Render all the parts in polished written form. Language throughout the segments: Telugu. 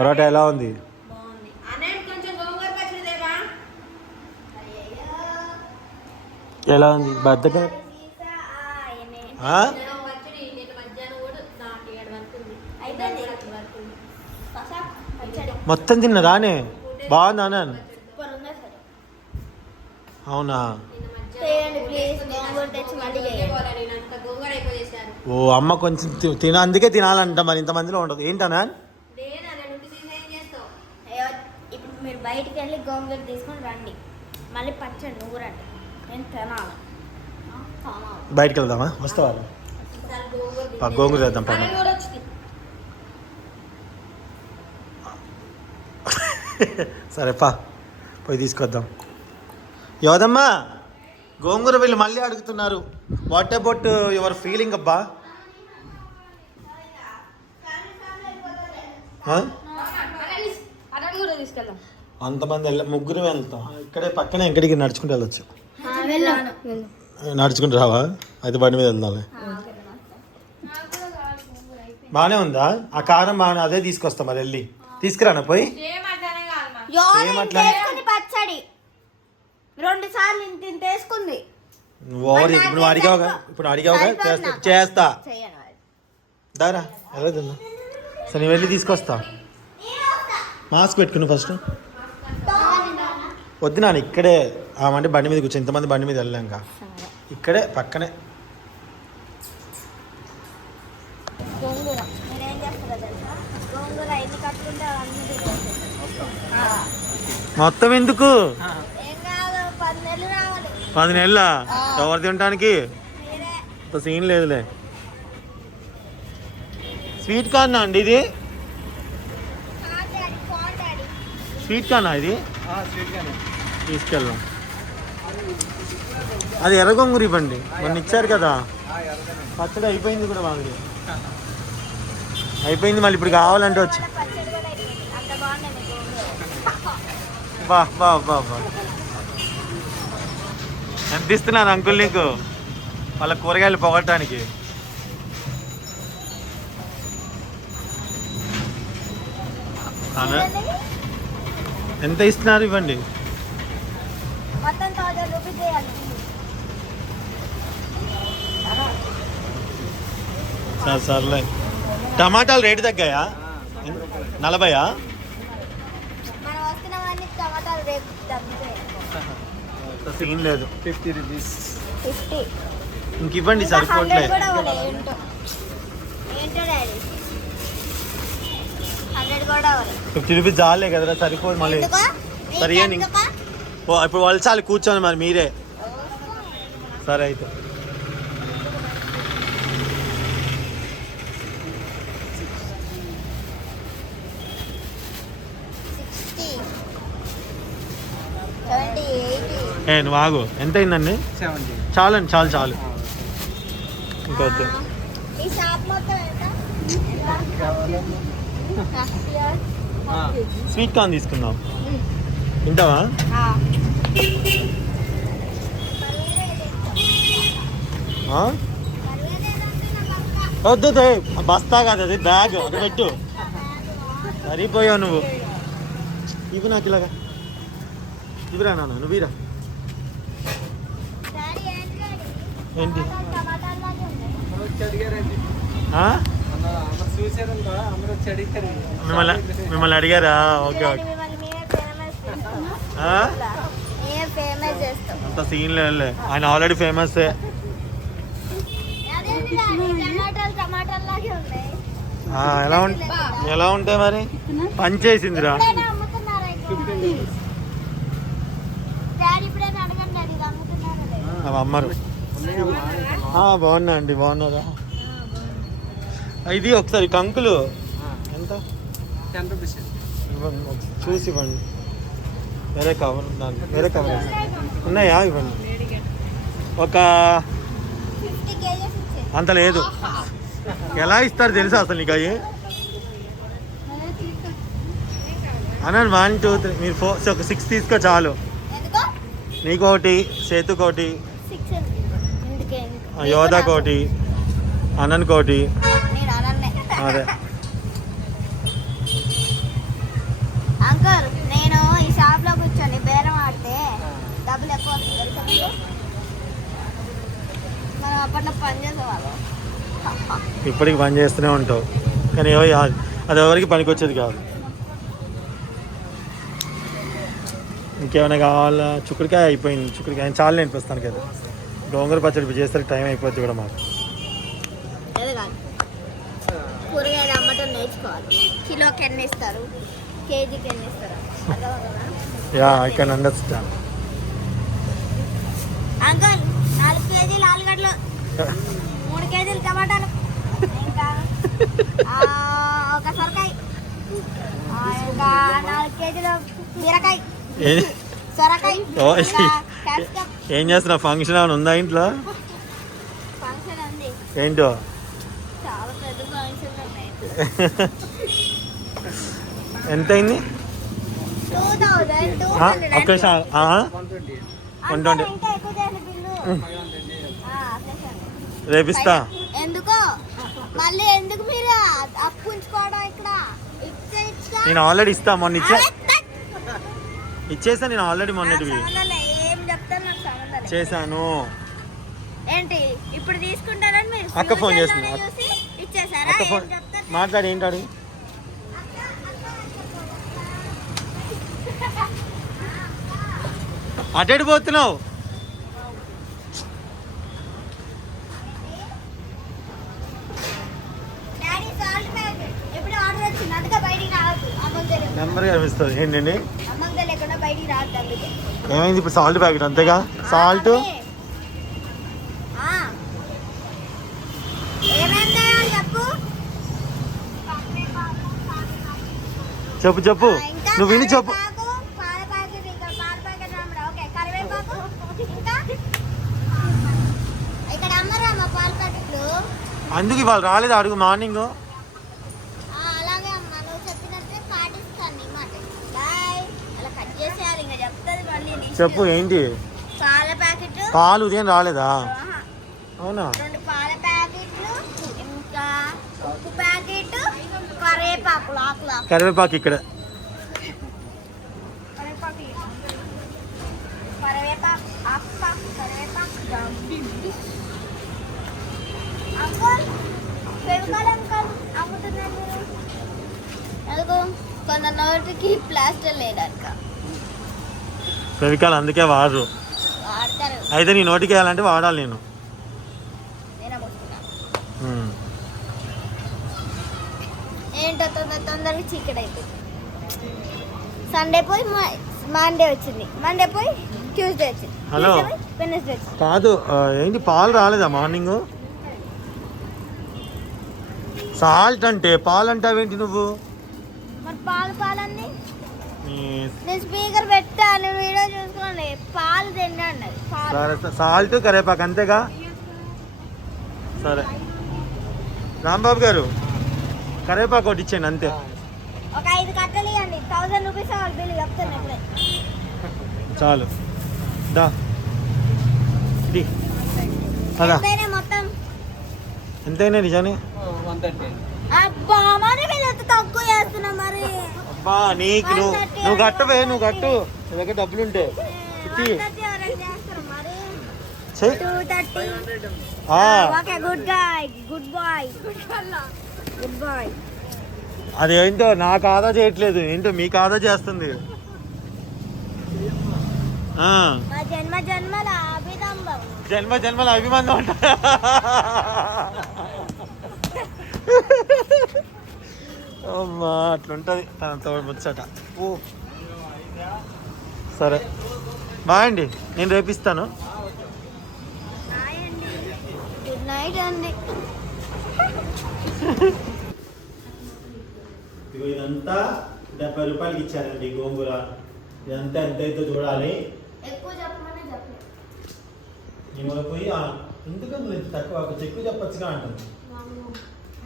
పరోటా ఎలా ఉంది? ఎలా ఉంది? బద్దగా మొత్తం తిన్నదానే బాగుందా అన్నాను. అవునా? ఓ అమ్మ కొంచెం తిన, అందుకే తినాలంట. మరి ఇంతమందిలో ఉండదు ఏంటనా? ఇప్పుడు మీరు బయటికి వెళ్ళి గోంగూర తీసుకొని రండి, మళ్ళీ పచ్చడి ఊరండి, నేను తినాలి. బయటికి వెళ్దామా? వస్తావా? గోంగూర చేద్దాం పని. సరే పా, పోయి తీసుకొద్దాం. యోదమ్మా, గోంగూర వీళ్ళు మళ్ళీ అడుగుతున్నారు. వాట్ అబౌట్ యువర్ ఫీలింగ్ అబ్బా? అంతమంది ముగ్గురు వెళ్తాం. ఇక్కడే పక్కనే ఎక్కడికి నడుచుకుంటూ వెళ్ళొచ్చు. నడుచుకుంటూ రావా? అయితే బండి మీద వెళ్దాంలే. బాగానే ఉందా? ఆ కారం బాగా, అదే తీసుకొస్తాం. మరి వెళ్ళి తీసుకురానా పోయి? పచ్చడి 2 సార్లు ఇంత వేసుకుంది. ఇప్పుడు అడిగావుగా చేస్తా. దారా ఎలా తిన్నా? సరే నేను వెళ్ళి తీసుకొస్తా. మాస్క్ పెట్టుకుని ఫస్ట్. వద్దు నాన్న, ఇక్కడే అంటే బండి మీద కూర్చో. ఇంతమంది బండి మీద వెళ్ళాక ఇక్కడే పక్కనే. మొత్తం ఎందుకు? 10 నెలల ఎవరు తినడానికి? సీన్ లేదులే. స్వీట్ కార్న్ అండి ఇది? స్వీట్ కార్నా ఇది? తీసుకెళ్దాం. అది ఎర్ర గొంగూర ఇవ్వండి, మొన్న ఇచ్చారు కదా. పచ్చడి అయిపోయింది కూడా, బాగా అయిపోయింది. మళ్ళీ ఇప్పుడు కావాలంటే వచ్చి. బా బా బా బా, ఎంత ఇస్తున్నారు అంకుల్ నీకు వాళ్ళ కూరగాయలు పొగట్టడానికి? ఎంత ఇస్తున్నారు? ఇవ్వండి. సర్లే. టమాటాలు రేటు తగ్గాయా? 40? సీన్ లేదు. 50 రూపీస్. ఇంక ఇవ్వండి, సరిపోట్లే. 50 రూపీస్ చాలే కదరా, సరిపోదు. మళ్ళీ సరే ఇప్పుడు వాళ్ళు చాలు కూర్చోండి మరి మీరే. సరే అయితే నువ్వు ఆగు. ఎంత అయిందండి? చాలండి, చాలు ఇంకొద్దు. స్వీట్ కార్న్ తీసుకుందాం. తింటావా? వద్దు, బస్తా కాదు అది, బ్యాగ్. అది పెట్టు. సరిపోయావు నువ్వు. ఇవి నాకు ఇలాగా ఇవిరా నాన్న, నువ్వు వీరా. ఏంటి మిమ్మల్ని అడిగారా? Okay okay. అంత సీన్ లేదు, ఆయన ఆల్రెడీ ఫేమస్. ఎలా ఉంటాయి మరి? పంచేసిందిరా. అమ్మరు. బాగున్నా అండి, బాగున్నారా? ఇది ఒకసారి కంకులు ఎంత? 10 రూపీస్. చూసి ఇవ్వండి. వేరే కవర్ ఉన్నాయా? ఇవ్వండి. ఒక అంత లేదు. ఎలా ఇస్తారు తెలుసా అసలు నీకు? అవి అన్నాను 1 2 3 మీరు 4 ఒక 6 తీసుకో చాలు. నీకు ఒకటి, సేతుకు ఒకటి, యోధా కోటి, అన్నన్ కోటి. అదే అప్పట్లో పని చేసేవాళ్ళు. ఇప్పటికి పని చేస్తూనే ఉంటావు కానీ అది ఎవరికి పనికి వచ్చేది కాదు. ఇంకేమైనా కావాలా? చుక్కడికాయ అయిపోయింది. చుక్కడికాయ చాలా నేర్పిస్తాను కదా. గోంగూర పచ్చడి చేస్తే టైం అయిపోద్ది కూడా మాకు. కూరగాయలు అమ్మటం నేర్చుకోవాలి. కిలోకి ఎన్ని ఇస్తారు, కేజీకి ఎన్ని ఇస్తారు? Yeah I can understand. Uncle 4 కేజీలు ఆలుగడ్డలు, 3 కేజీలు టమాటాలు, ఇంకా ఒక సొరకాయ, ఇంకా 4 కేజీలు బీరకాయ, సొరకాయ, క్యాప్సికమ్. ఏం చేస్తున్నావు? ఫంక్షన్ ఏమైనా ఉందా ఇంట్లో? ఫంక్షన్ ఉంది. ఏంటో? చాలా పెద్ద ఫంక్షన్ ఉన్నాయి. ఎంత అయింది? 2200. ఒక్క నిమిషం. 120. ఇంకా ఎక్కువ చేయండి బిల్లు. రేపిస్తా. ఎందుకో మళ్ళీ ఎందుకు మీరు అప్పు ఉంచుకోవడం? ఇక్కడ నేను ఆల్రెడీ ఇస్తా. మొన్న ఇచ్చేసా. నేను ఆల్రెడీ మొన్నటివి ఏం చెప్తాను, నాకు సంబంధం లేదు. చేశాను. ఏంటి ఇప్పుడు తీసుకుంటారని మీరు అక్క ఫోన్ చేస్తున్నా. చూసి ఇచ్చేసారా? అక్క ఫోన్ మాట్లాడి ఏంటాడు? అటెడు పోతున్నావు? నెంబర్ కనిపిస్తుంది. ఏంటండి ఏమైంది? ఇప్పుడు సాల్ట్ ప్యాకెట్ అంతేగా. సాల్ట్ చెప్పు చెప్పు, నువ్వు విని చెప్పు. అందుకు ఇవాళ రాలేదు. అడుగు మార్నింగ్. చెప్పు ఏంటి? పాలు ఉదయం రాలేదా? అవునా? 2 పాల ప్యాకెట్లు, ఇంకా ఉప్పు ప్యాకెట్, కరివేపాకులు. కరివేపాకు ఇక్కడ. కొంత నోటికి ప్లాస్టర్ లేదక్క. ఫెవికాల్ అందుకే వాడరు. వాడతారు. అయితే నీ నోటికి వేయాలంటే వాడాలి నేను. ఏంటో తొందరగా చీకటి అయిపోయింది. సండే పోయి మండే వచ్చింది, మండే పోయి ట్యూస్డే వచ్చింది. హలో వెడ్నెస్డే వచ్చింది. కాదు ఏంటి పాలు రాలేదా మార్నింగ్? సాల్ట్ అంటే పాలు అంటావేంటి నువ్వు? మరి పాలన్నీ నేను స్పీకర్ పెట్టాను, వీడియో చూసుకోండి. పాలు తిన్నా అన్నది. సరే సాల్ట్ కరివేపాకు అంతేగా. సరే రాంబాబు గారు కరివేపాకు ఒకటి ఇచ్చేయండి అంతే. ఒక 5 కట్టలు ఇవ్వండి. 1000 రూపీస్ బిల్లు చెప్తాను ఇప్పుడే. చాలు దా అదా మొత్తం ఎంతైనా నిజానే. అబ్బా మరి మీరు ఎంత తక్కువ చేస్తున్నా మరి. అబ్బా నీకు నువ్వు కట్టవే, నువ్వు కట్టు. నీ దగ్గర డబ్బులు ఉంటే అది ఏంటో నాకు ఆదా చేయట్లేదు, ఏంటో మీకు ఆదా చేస్తుంది. జన్మ జన్మల అభిమానం అంట. అమ్మా అట్లుంటది తనతో ముచ్చట. ఓ సరే బాయ్ అండి, నేను రేపిస్తాను. గుడ్ నైట్ అండి. ఇదంతా 70 రూపాయలకి ఇచ్చారండి గోంగూర. ఇదంతా ఎంతైతే చూడాలి. ఎక్కువ చెప్పమని చెప్పలేదు. నేను పోయి ఎందుకంటే తక్కువ ఎక్కువ చెప్పచ్చుగా అంటుంది.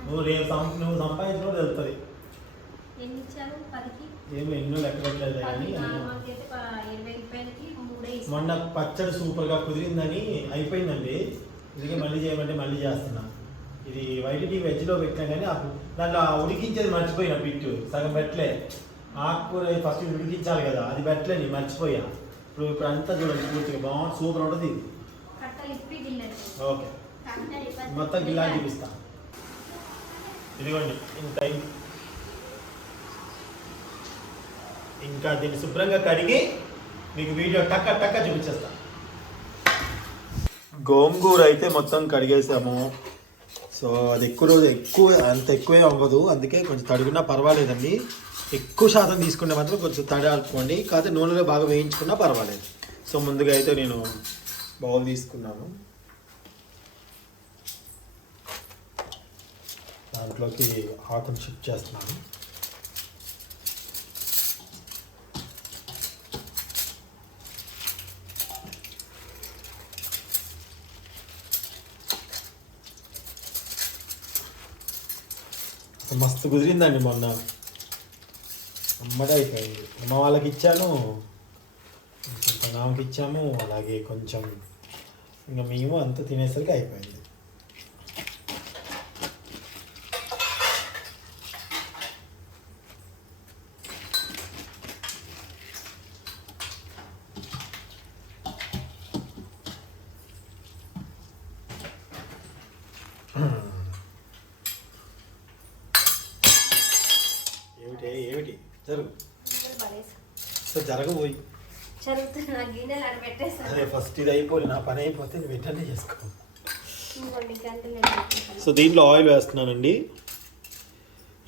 నువ్వు రేపు నువ్వు సంపాదించిన తెలుస్తుంది. ఏమో ఎన్నో లెక్క పెట్టలేదు కానీ మొన్న పచ్చడి సూపర్గా కుదిరిందని అయిపోయిందండి. ఇదిగే మళ్ళీ చేయమంటే మళ్ళీ చేస్తున్నా. ఇది వైట్ వెజ్లో పెట్టినా కానీ దాంట్లో ఉడికించేది మర్చిపోయినా. పిట్టు సగం పెట్టలే. ఆకుకూర ఫస్ట్ ఉడికించాలి కదా, అది పెట్టలే, నేను మర్చిపోయా. ఇప్పుడు అంతా చూడండి పూర్తిగా బాగుంది, సూపర్ ఉంటుంది. ఓకే మొత్తం గిల్లా చూపిస్తా. ఇదిగోండి ఇంత ఇంకా దీన్ని శుభ్రంగా కడిగి మీకు వీడియో టక్క టక్క చూపించేస్తా. గోంగూర అయితే మొత్తం కడిగేసాము. సో అది అంత ఎక్కువే అవ్వదు, అందుకే కొంచెం తడిగినా పర్వాలేదండి. ఎక్కువ శాతం తీసుకుంటే మాత్రం కొంచెం తడి ఆడుకోండి, కాకపోతే నూనెలో బాగా వేయించుకున్నా పర్వాలేదు. సో ముందుగా అయితే నేను బౌల్ తీసుకున్నాను, దాంట్లోకి ఆకును షిఫ్ట్ చేస్తున్నాను. మస్తు కుదిరిందండి, మొన్న అమ్మడే అయిపోయింది. అమ్మ వాళ్ళకి ఇచ్చాను, కొంచెం నామకి ఇచ్చాము, అలాగే కొంచెం ఇంకా మేము అంతా తినేసరికి అయిపోయింది. ఏమిటి జరుగు జరగబోయి అదే ఫస్ట్ ఇది అయిపోయి నా పని అయిపోతే వెంటనే చేసుకో. సో దీంట్లో ఆయిల్ వేస్తున్నానండి.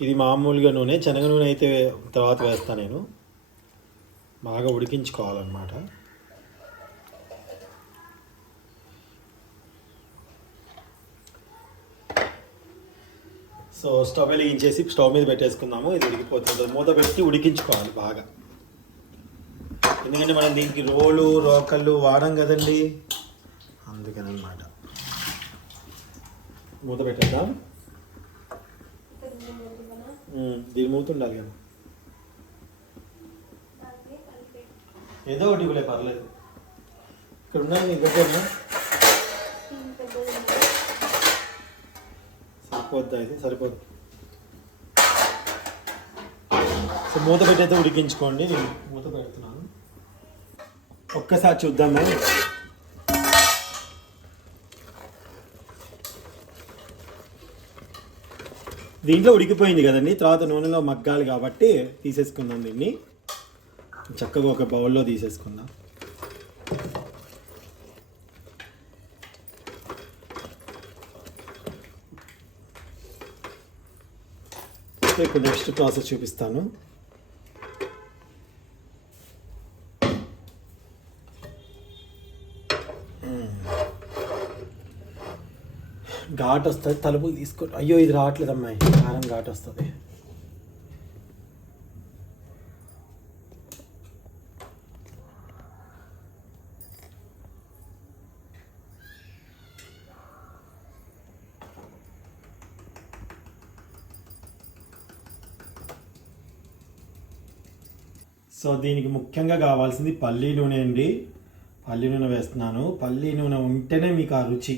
ఇది మామూలుగా నూనె, శనగ నూనె అయితే తర్వాత వేస్తాను నేను. బాగా ఉడికించుకోవాలన్నమాట. సో స్టవ్ వెలిగించేసి స్టవ్ మీద పెట్టేసుకుందాము. ఇది ఉడికిపోతుంది, మూత పెట్టి ఉడికించుకోవాలి బాగా. ఎందుకంటే మనం దీనికి రోకళ్ళు వాడం కదండి, అందుకని అన్నమాట. మూత పెట్టేద్దాం. దీని మూత ఉండాలి కదా, ఏదో ఒకటి ఇవ్వలే పర్లేదు. ఇక్కడ ఉండాలి నీకు గడ్డ సరిపోద్దా? ఇది సరిపోద్ది. సో మూత పెట్టయితే ఉడికించుకోండి. నేను మూత పెడుతున్నాను, ఒక్కసారి చూద్దాము. దీంట్లో ఉడికిపోయింది కదండి, తర్వాత నూనెలో మగ్గాలి కాబట్టి తీసేసుకుందాం. దీన్ని చక్కగా ఒక బౌల్లో తీసేసుకుందాం. ఇప్పుడు నెక్స్ట్ ప్రాసెస్ చూపిస్తాను. ఘాట్ వస్తుంది, తలుపులు తీసుకో. అయ్యో ఇది రావట్లేదు అమ్మాయి, కారం ఘాట్ వస్తుంది. సో దీనికి ముఖ్యంగా కావాల్సింది పల్లీ నూనె అండి. పల్లీ నూనె వేస్తున్నాను. పల్లీ నూనె ఉంటేనే మీకు ఆ రుచి.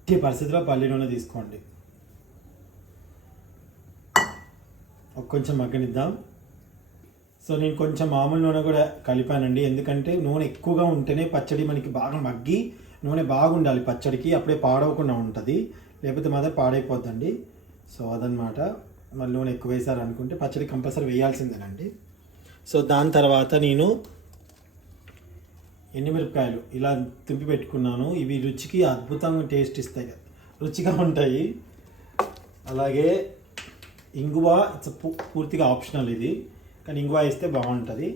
ఇట్టి పరిస్థితిలో పల్లీ నూనె తీసుకోండి. కొంచెం మగ్గనిద్దాం. సో నేను కొంచెం మామూలు నూనె కూడా కలిపానండి, ఎందుకంటే నూనె ఎక్కువగా ఉంటేనే పచ్చడి మనకి బాగా మగ్గి నూనె బాగుండాలి పచ్చడికి, అప్పుడే పాడవకుండా ఉంటుంది, లేకపోతే మాత్రం పాడైపోద్దండి. సో అదనమాట. మళ్ళీ నూనె ఎక్కువ వేసారనుకుంటే పచ్చడి కంపల్సరీ వేయాల్సిందేనండి. సో దాని తర్వాత నేను ఎండుమిరపకాయలు ఇలా తింపి పెట్టుకున్నాను. ఇవి రుచికి అద్భుతంగా టేస్ట్ ఇస్తాయి, రుచిగా ఉంటాయి. అలాగే ఇంగువ పూర్తిగా ఆప్షనల్ ఇది, కానీ ఇంగువ వేస్తే బాగుంటుంది.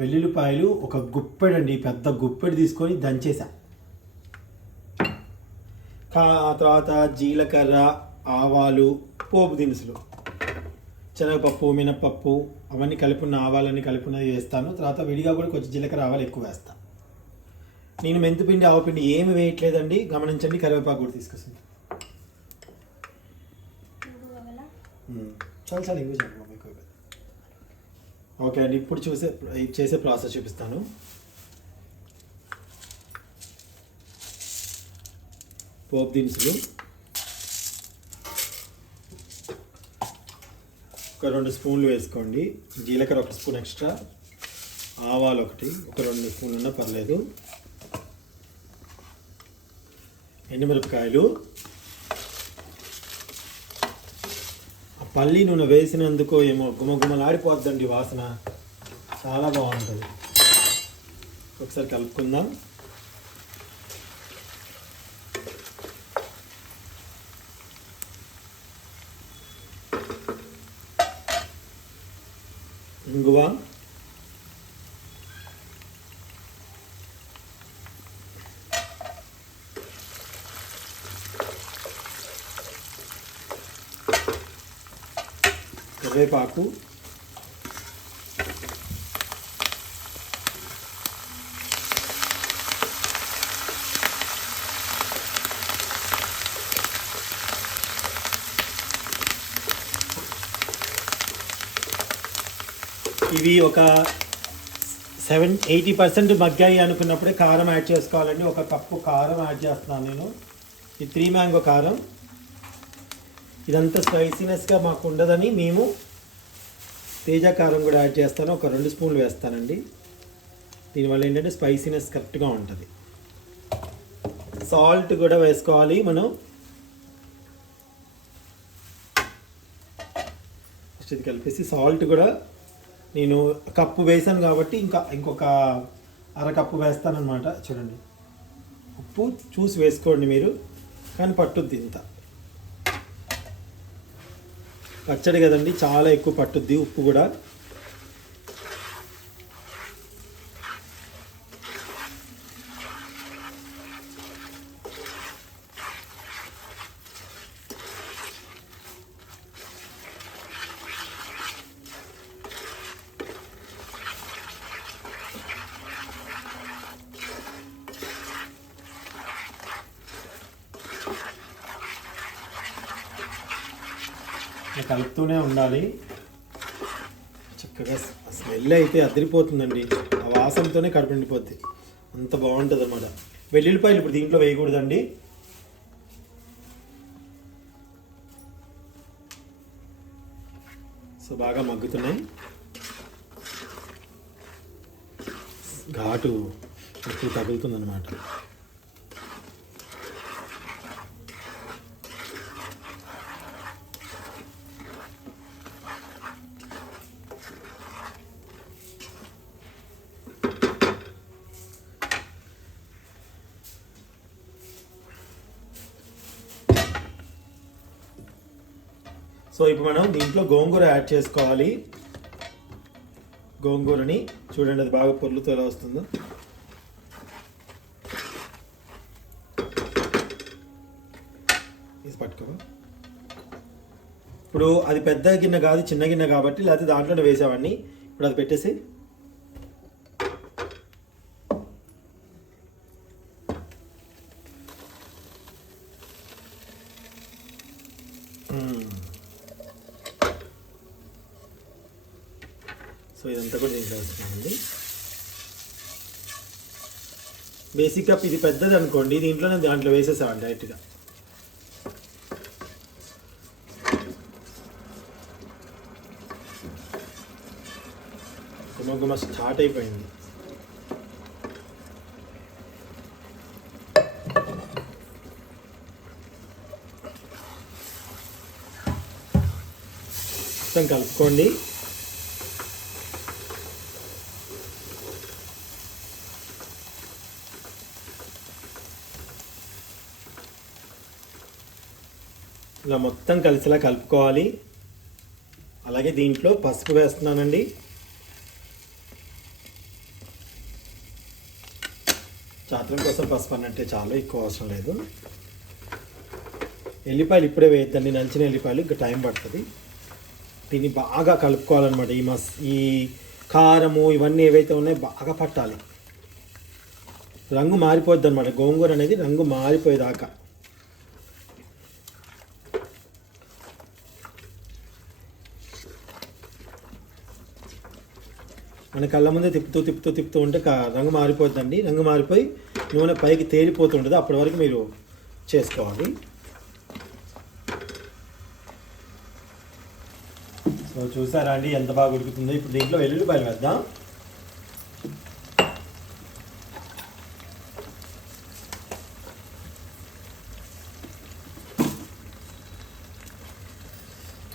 వెల్లుల్లిపాయలు ఒక గుప్పెడు అండి, పెద్ద గుప్పెడు తీసుకొని దంచేసా. తర్వాత జీలకర్ర, ఆవాలు, పోపు దినుసులు, శనగపప్పు, మినపప్పు అవన్నీ కలిపిన ఆవాలన్నీ కలిపినది వేస్తాను. తర్వాత విడిగా కూడా కొంచెం జీలకర్ర, ఆవాలు ఎక్కువ వేస్తాను. నేను మెంతిపిండి, ఆవపిండి ఏమి వేయట్లేదండి, గమనించండి. కరివేపాకు కూడా తీసుకొస్తుంది. చాలా చాలా ఎక్కువ చెప్పండి. ఓకే అండి, ఇప్పుడు చేసే ప్రాసెస్ చూపిస్తాను. పోపు దినుసులు ఒక 2 స్పూన్లు వేసుకోండి. జీలకర్ర 1 స్పూన్ ఎక్స్ట్రా, ఆవాలు ఒక 2 స్పూన్లు ఉన్నా పర్లేదు. ఎండుమిరపకాయలు, ఆ పల్లి నూనె వేసినందుకు ఏమో గుమగుమలాడిపోద్దండి వాసన, చాలా బాగుంటుంది. ఒకసారి కలుపుకుందాం. ఇంగువ, కరివేపాకు, ఇవి ఒక 80% మగ్గాయి అనుకున్నప్పుడే కారం యాడ్ చేసుకోవాలండి. ఒక కప్పు కారం యాడ్ చేస్తున్నాను నేను. ఇది 3 మ్యాంగో కారం. ఇదంతా స్పైసీనెస్గా మాకు ఉండదని మేము తేజ కారం కూడా యాడ్ చేస్తాను. ఒక 2 స్పూన్లు వేస్తానండి. దీనివల్ల ఏంటంటే స్పైసీనెస్ కరెక్ట్గా ఉంటుంది. సాల్ట్ కూడా వేసుకోవాలి మనం. ఫస్ట్ ఇది కలిపేసి సాల్ట్ కూడా నేను కప్పు వేసాను కాబట్టి ఇంకొక అరకప్పు వేస్తానన్నమాట. చూడండి, ఉప్పు చూసి వేసుకోండి మీరు, కానీ పట్టుద్ది ఇంత. పచ్చడి కదండి, చాలా ఎక్కువ పట్టుద్ది ఉప్పు కూడా. కలుపుతూనే ఉండాలి. చక్కగా స్మెల్ అయితే అదిరిపోతుందండి. ఆ వాసనతోనే కడుపు నిండిపోద్ది, అంత బాగుంటుంది అన్నమాట. వెల్లుల్లిపాయలు ఇప్పుడు దీంట్లో వేయకూడదండి. సో బాగా మగ్గుతున్నాయి. ఘాటు ఎక్కువ తగులుతుందన్నమాట. సో ఇప్పుడు మనం దీంట్లో గోంగూర యాడ్ చేసుకోవాలి. గోంగూరని చూడండి, అది బాగా పొర్లుతో ఎలా వస్తుందో. ఇది పట్టుకో. ఇప్పుడు అది పెద్ద గిన్నె కాదు, చిన్న గిన్నె కాబట్టి, లేకపోతే దాంట్లోనే వేసేవాడిని. ఇప్పుడు అది పెట్టేసి సో ఇదంతా కూడా దీంట్లో వేస్తున్నామండి. బేసిక్గా ఇది పెద్దది అనుకోండి, దీంట్లోనే దాంట్లో వేసేసామండి డైరెక్ట్గా. గుమగుమ స్టార్ట్ అయిపోయింది. మొత్తం కలుపుకోండి. ఇలా మొత్తం కలిసిలా కలుపుకోవాలి. అలాగే దీంట్లో పసుపు వేస్తున్నానండి. చాత్రం కోసం పసుపు అన్నట్టే, చాలా ఎక్కువ అవసరం లేదు. ఎల్లిపాయలు ఇప్పుడే వేయద్దండి, నంచిన ఎల్లిపాయలు ఇంకా టైం పడుతుంది. దీన్ని బాగా కలుపుకోవాలన్నమాట. ఈ కారము ఇవన్నీ ఏవైతే ఉన్నాయో బాగా పట్టాలి. రంగు మారిపోద్ది అనమాట. గోంగూర అనేది రంగు మారిపోయేదాకా. మన కళ్ళ ముందే తిప్పుతూ ఉంటే రంగు మారిపోద్దండి. రంగు మారిపోయి నూనె పైకి తేలిపోతుంటుంది. అప్పటి వరకు మీరు చేసుకోవాలి. సో చూసారా అండి ఎంత బాగా ఉడుకుతుందో. ఇప్పుడు దీంట్లో వెల్లుల్లిపాయలు వేద్దాం.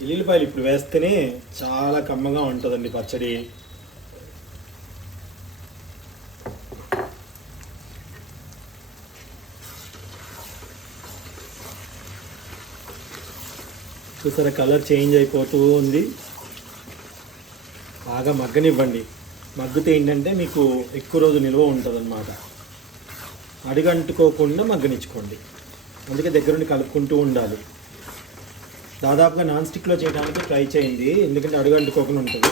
ఎల్లుల్లిపాయలు ఇప్పుడు వేస్తేనే చాలా కమ్మగా ఉంటుందండి పచ్చడి. చూసారా కలర్ చేంజ్ అయిపోతూ ఉంది. బాగా మగ్గనివ్వండి. మగ్గితే ఏంటంటే మీకు ఎక్కువ రోజు నిల్వ ఉంటుంది అన్నమాట. అడుగంటుకోకుండా మగ్గనిచ్చుకోండి. అందుకే దగ్గరుండి కలుపుకుంటూ ఉండాలి. దాదాపుగా నాన్ స్టిక్లో చేయడానికి ట్రై చేయండి, ఎందుకంటే అడుగంటుకోకుండా ఉంటుంది.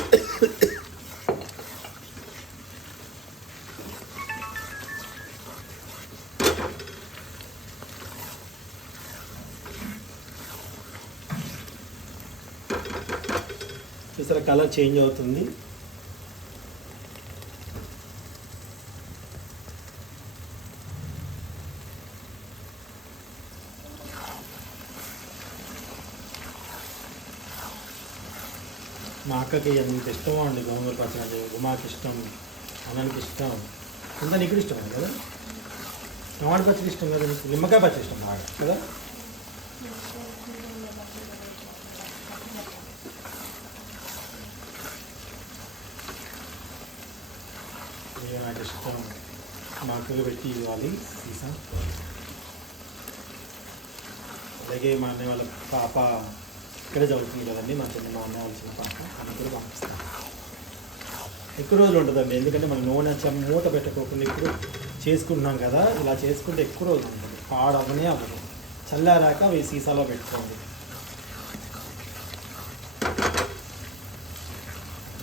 చూసారా కలర్ చేంజ్ అవుతుంది. మా అక్కకి ఎంత ఇష్టమో అండి గోంగూర పచ్చడి. ఉమాకి ఇష్టం, అన్నానికి ఇష్టం, అంతా నీకు ఇష్టం కదా. టమాటా పచ్చడి ఇష్టం కదా నీకు, నిమ్మకాయ పచ్చడి ఇష్టం బాగా కదా. నాకు ఇష్టం. మా అక్కకి పెట్టి ఇవ్వాలి సీసా. అలాగే మా అన్నయ్య వాళ్ళ పాప ఇక్కడే చదువుతుంది కదండి, మా అన్నయ్య వాళ్ళ చిన్న పాప, అని కూడా పంపిస్తాను. ఎక్కువ రోజులు ఉంటుందండి, ఎందుకంటే మనం నూనె మూత పెట్టకోకుండా ఇప్పుడు చేసుకుంటున్నాం కదా. ఇలా చేసుకుంటే ఎక్కువ రోజులు ఉంటుంది, పాడవనే అవ్వదు. చల్లారాక అవి సీసాలో పెట్టుకోండి.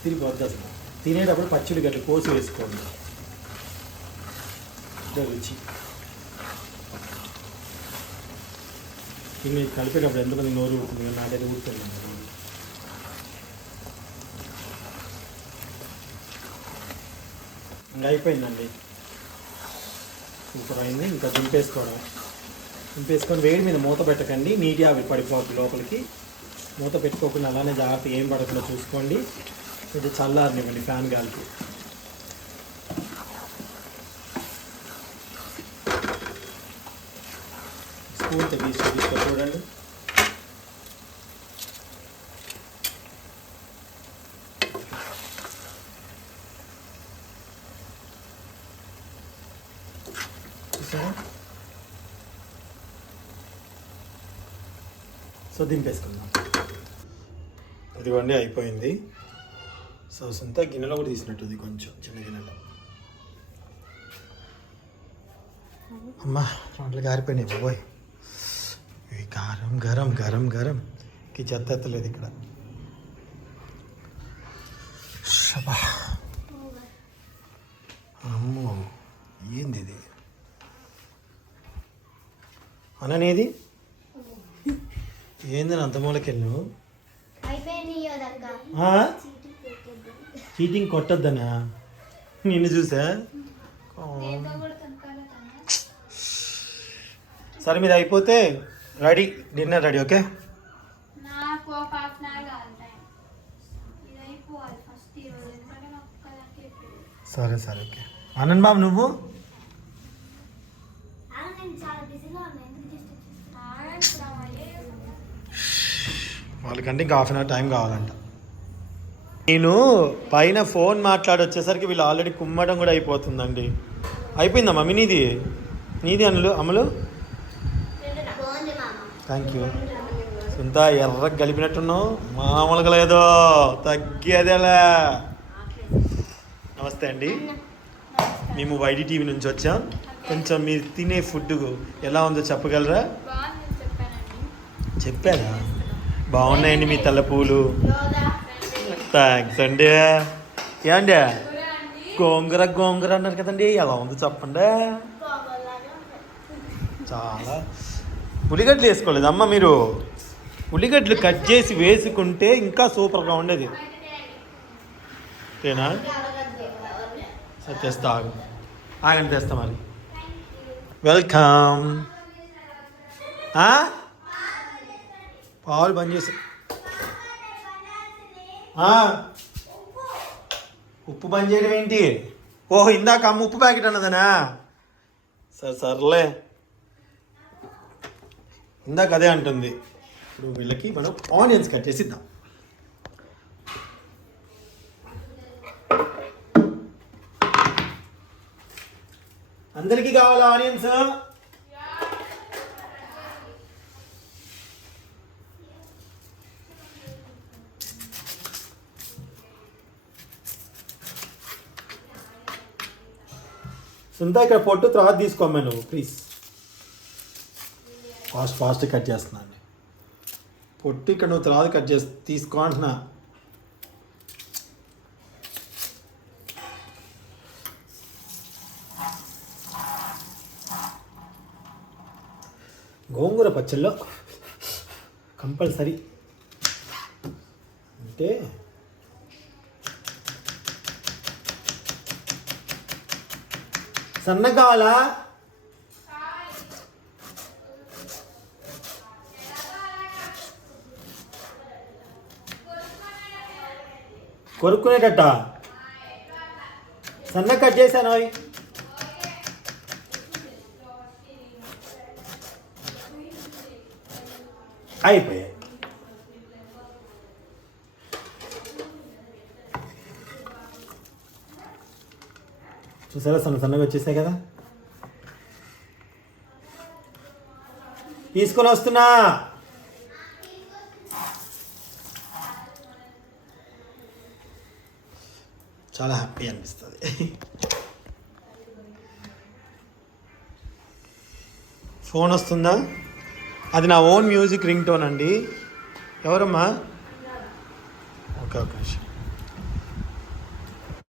తిరిగి వద్దు అసలు. తినేటప్పుడు పచ్చడి గట్ల కోసి వేసుకోండి, రుచి. దీన్ని కలిపేటప్పుడు ఎందుకంటే నోరు ఊరుతుంది, నాదైతే ఊరుతున్నాను. ఇంకా అయిపోయిందండి, సూపర్ అయింది. ఇంకా దింపేసుకోవడం. దింపేసుకొని వేడి మీద మూత పెట్టకండి, నీట్గా అవి పడిపోతుంది లోపలికి. మూత పెట్టుకోకుండా అలానే జాగ్రత్త ఏం పడకుండా చూసుకోండి. ఇది చల్లారనివ్వండి ఫ్యాన్ గాలికి. స్పూన్ తీసుకో చూడండి. సో దింపేసుకుందాం. ఇదిగోండి అయిపోయింది. సో సొంత గిన్నెలో కూడా తీసినట్టుంది, కొంచెం చిన్న గిన్నెలో. అమ్మా వంటలు గారిపోయినాయి బాబోయ్. ఇవి కారం గరం గరం గరం కి చెత్త ఎత్తలేదు ఇక్కడ. అమ్మో ఏంది ఇది అననేది ఏందని అంత మూలకెళ్ళావు? చీటింగ్ కొట్టద్దనా నిన్ను చూసా? సరే మీద అయిపోతే రెడీ, డిన్నర్ రెడీ. ఓకే సరే సరే ఓకే. ఆనంద్ బాబు నువ్వు? వాళ్ళకంటే ఇంకా హాఫ్ అన్ అవర్ టైం కావాలంట. నేను పైన ఫోన్ మాట్లాడి వచ్చేసరికి వీళ్ళు ఆల్రెడీ కుమ్మడం కూడా అయిపోతుందండి. అయిపోయిందా మమ్మీ నీది? నీది అమలు? Thank you. సొంత ఎర్రగా కలిపినట్టున్నావు, మామూలుగా లేదో తగ్గేదేలా. నమస్తే అండి, మేము వైడి టీవీ నుంచి వచ్చాం. కొంచెం మీరు తినే ఫుడ్ ఎలా ఉందో చెప్పగలరా? చెప్పారా? బాగున్నాయండి మీ తెల్లపూలు. థ్యాంక్స్ అండి. ఏమండి గోంగూర గోంగూర అన్నారు కదండి, ఎలా ఉందో చెప్పండి. చాలా ఉల్లిగడ్డలు వేసుకోలేదు అమ్మ మీరు. ఉల్లిగడ్డలు కట్ చేసి వేసుకుంటే ఇంకా సూపర్గా ఉండేది. ఓకేనా? సరే తెస్తా, ఆగండి తెస్తా మరి. వెల్కమ్. పాలు బంద్ చేసి ఉప్పు బంద్ చేయడం ఏంటి? ఓహో ఇందాక అమ్మ ఉప్పు ప్యాకెట్ అన్నదనా? సరే సర్లే, ఇందాక అదే అంటుంది. ఇప్పుడు వీళ్ళకి మనం ఆనియన్స్ కట్ చేసి ఇద్దాం. అందరికీ కావాలా ఆనియన్స్? సుంతా ఇక్కడ పొట్టు తర్వాత తీసుకోమ్మా నువ్వు ప్లీజ్. ఫాస్ట్ కట్ చేస్తున్నాను. పొట్టు ఇక్కడ నువ్వు తర్వాత కట్ చేసి తీసుకో అంటున్నా. గోంగూర పచ్చళ్ళలో కంపల్సరీ అంటే సన్నగా కావాలా? కొరుక్కునేటట్ట సన్నగా కట్ చేశాను. అవి అయిపోయాయి. చూసారా సన్నగా వచ్చేసాయి కదా. తీసుకొని వస్తున్నా. చాలా హ్యాపీ అనిపిస్తుంది. ఫోన్ వస్తుందా? అది నా ఓన్ మ్యూజిక్ రింగ్ టోన్ అండి. ఎవరమ్మా? ఓకే నిమిషం.